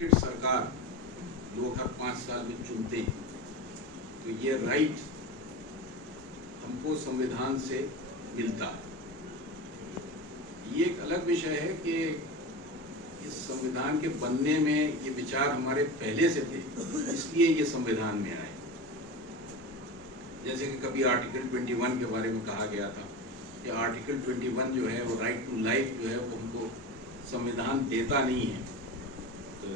Elected सरकार लोग हर 5 साल में चुनते हैं, तो ये राइट हमको संविधान से मिलता है। ये एक अलग विषय है कि इस संविधान के बनने में ये विचार हमारे पहले से थे, इसलिए ये संविधान में आए। जैसे कि कभी आर्टिकल 21 के बारे में कहा गया था कि आर्टिकल 21 जो है वो राइट टू लाइफ जो है वो हमको संविधान देता नहीं है। तो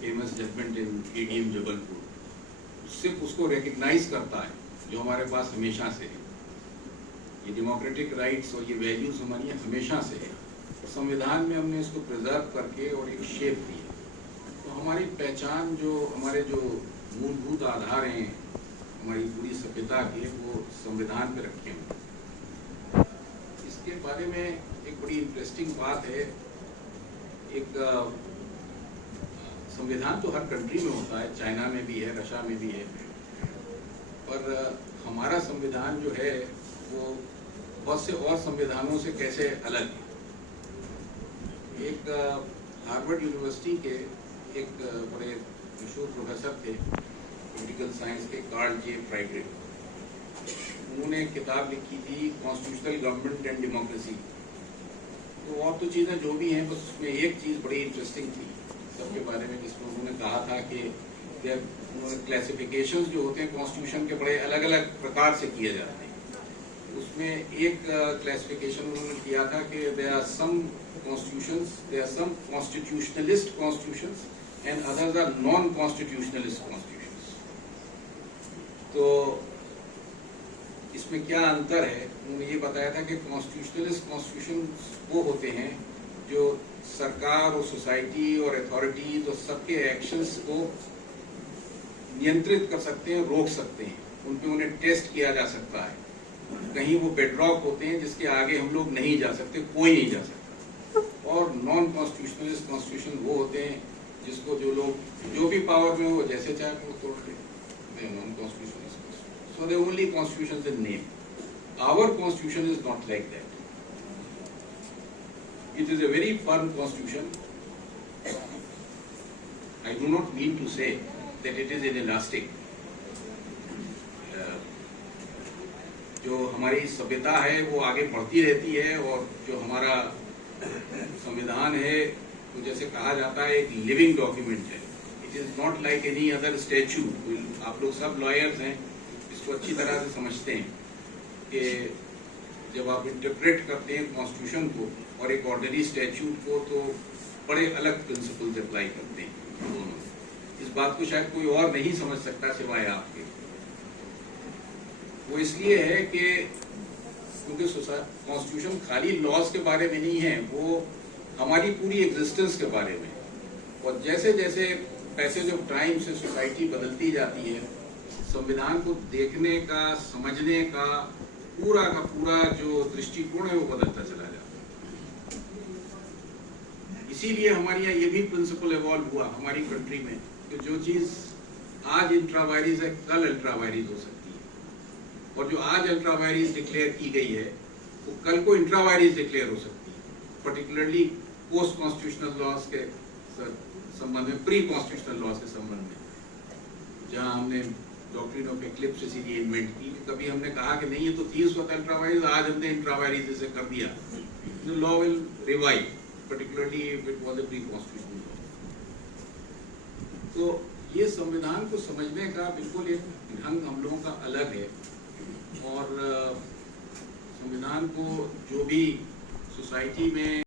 फेमस जजमेंट इन एडीएम जबलपुर सिर्फ उसको रिकग्नाइज करता है, जो हमारे पास हमेशा से है। ये डेमोक्रेटिक राइट्स और ये वैल्यूज हमारी हमेशा से है। संविधान में हमने इसको प्रिजर्व करके और एक शेप दी है। तो हमारी पहचान, जो हमारे जो मूलभूत आधार हैं हमारी पूरी सभ्यता के, वो संविधान पे रखे हैं। इसके बारे में एक बड़ी इंटरेस्टिंग बात है। एक संविधान तो हर कंट्री में होता है, चाइना में भी है, रशिया में भी है, पर हमारा संविधान जो है वो बहुत से और संविधानों से कैसे अलग है। एक हार्वर्ड यूनिवर्सिटी के एक बड़े मशहूर प्रोफेसर थे पॉलिटिकल साइंस के, कार्ल जे फ्राइडरिक। उन्होंने एक किताब लिखी थी कॉन्स्टिट्यूशनल गवर्नमेंट एंड डेमोक्रेसी। तो और तो चीज़ें जो भी हैं, बस उसमें एक चीज़ बड़ी इंटरेस्टिंग थी सबके बारे में, जिसमें उन्होंने कहा था कि उन्होंने क्लासिफिकेशन जो होते हैं कॉन्स्टिट्यूशन के बड़े अलग अलग प्रकार से किए जाते हैं। उसमें एक क्लासिफिकेशन उन्होंने किया था कि there are some constitutionalist constitutions and others are non constitutionalist constitutions. तो इसमें क्या अंतर है, उन्होंने ये बताया था कि कॉन्स्टिट्यूशनलिस्ट कॉन्स्टिट्यूशन वो होते हैं जो सरकार और सोसाइटी और अथॉरिटीज और सबके एक्शंस को नियंत्रित कर सकते हैं, रोक सकते हैं, उनपे उन्हें टेस्ट किया जा सकता है। कहीं वो बेडरॉक होते हैं जिसके आगे हम लोग नहीं जा सकते, कोई नहीं जा सकता। और नॉन कॉन्स्टिट्यूशनलिस्ट कॉन्स्टिट्यूशन वो होते हैं जिसको जो लोग जो भी पावर में हो जैसे चाहे वो तोड़ दें। Non constitutionalist, so they only constitution in name. Our constitution is not like that. It is a very firm constitution. I do not mean to say that it is inelastic. जो हमारी सभ्यता है वो आगे बढ़ती रहती है, और जो हमारा संविधान है वो जैसे कहा जाता है एक लिविंग डॉक्यूमेंट है। It is not like any other statue. आप लोग सब लॉयर्स हैं, इसको अच्छी तरह से समझते हैं कि जब आप इंटरप्रेट करते हैं कॉन्स्टिट्यूशन को और एक ऑर्डिनरी स्टैट्यूट को, तो बड़े अलग प्रिंसिपल्स अप्लाई करते हैं दोनों। इस बात को शायद कोई और नहीं समझ सकता सिवाय आपके। वो इसलिए है कि क्योंकि कॉन्स्टिट्यूशन खाली लॉज के बारे में नहीं है, वो हमारी पूरी एग्जिस्टेंस के बारे में। और जैसे जैसे पैसेज ऑफ टाइम से सोसाइटी बदलती जाती है, संविधान को देखने का, समझने का पूरा जो दृष्टिकोण है वो बदलता चला जाता है। इसीलिए हमारे यहाँ ये भी प्रिंसिपल इवॉल्व हुआ हमारी कंट्री में कि जो चीज आज इंट्रावायरीज है कल अल्ट्रावायरीज हो सकती है, और जो आज अल्ट्रावायरीज डिक्लेयर की गई है वो कल को इंट्रावायरीज डिक्लेयर हो सकती है। पर्टिकुलरली पोस्ट कॉन्स्टिट्यूशनल लॉज के संबंध में, प्री कॉन्स्टिट्यूशनल लॉज के संबंध में, जहाँ हमने डॉक्ट्रिन ऑफ इक्लिप्स इसीलिए इन्वेंट की। कभी हमने कहा कि नहीं ये तो थी उस वक्त अल्ट्रावायरीज, आज हमने इंट्रावायरीज इसे कर दिया। The law will revive, particularly if it was a pre-constitutional law. तो ये संविधान को समझने का बिल्कुल एक ढंग हम लोगों का अलग है, और संविधान को जो भी सोसाइटी में